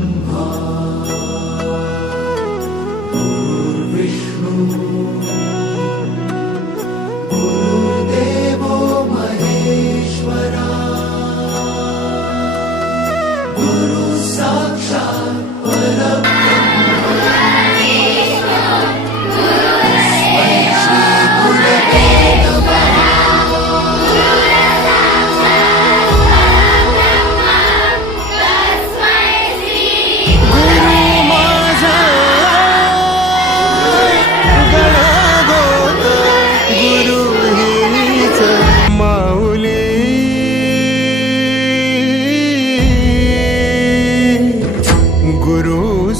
ब्रह्मा गुरुर्विष्णु गुरुर्देवो महेश्वरा गुरु साक्षात् परब्रह्म तस्मै श्री गुरवे नमः।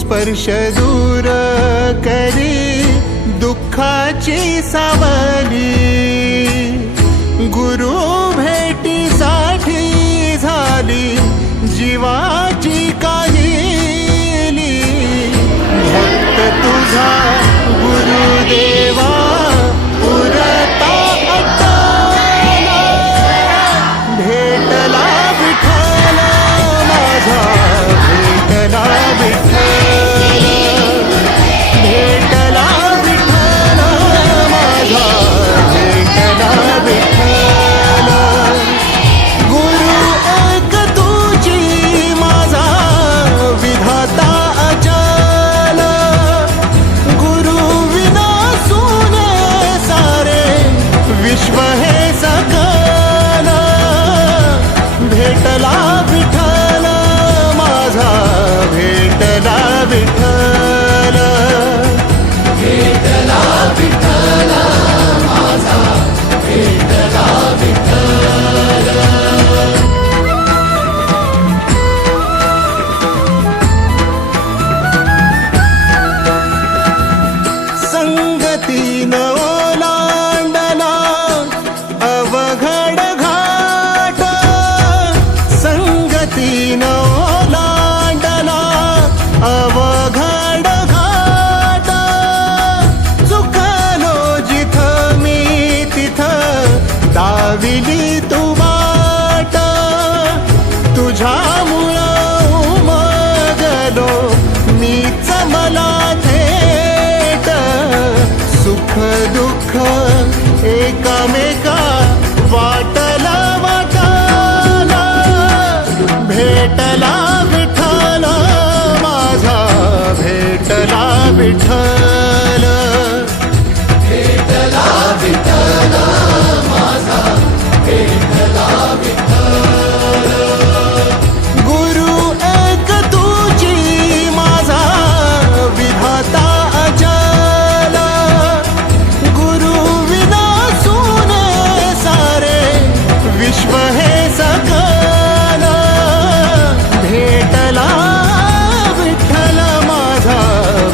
स्पर्श दूर करी दुःखाची सावली, गुरु भेटीसाठी झाली जीवाची काहिली। भक्त तुझा गुरुदेवा पुरता अट्टाला, भेटला विठ्ठल माझा, भेटला विठ्ठल, भेटला विठ्ठल माझा, भेटला विठ्ठल। गुरु एक तुझी माझा विधाता अचल, गुरु विना सुने सारे विश्व हे सकल। भेटला विठ्ठल माझा, भेटला विठ्ठल, भेटला विठ्ठल माझा, भेटला विठ्ठल। संगतीन ओलांडला अवघड घाट, संगतीन ओलांडला अवघड घाट। चुकलो जिथं मी तिथं दाविली तू वाट, तुझ्यामुळं उमगलो मीच मला थेट। सुख दुःख एकामेका वाटला वाटाला, भेटला विठ्ठल माझा, भेटला विठ्ठल, भेटला विठ्ठल माझा, भेटला विठ्ठल। गुरु एक तुझी माझा विधाता अचल, गुरु विना सुने सारे विश्व हे सकल। भेटला विठ्ठल माझा,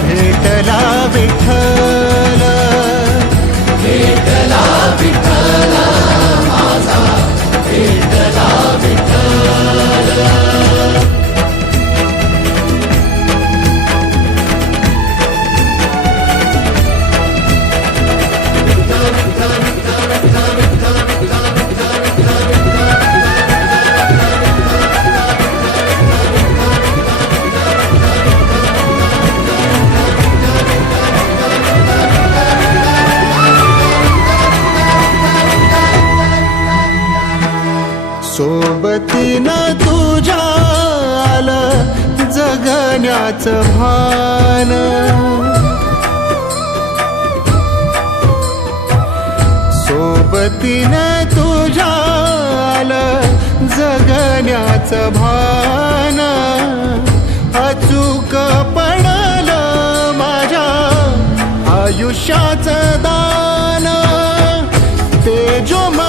भेटला विठ्ठल, भेटला विठ्ठल माझा, भेटला विठ्ठल। सोबतीनं तुझ्या आलं जगण्याचं भान, सोबतीनं तुझ्या आलं जगण्याचं भान। अचूक पडलं माझ्या आयुष्याचं दान, तेजोमय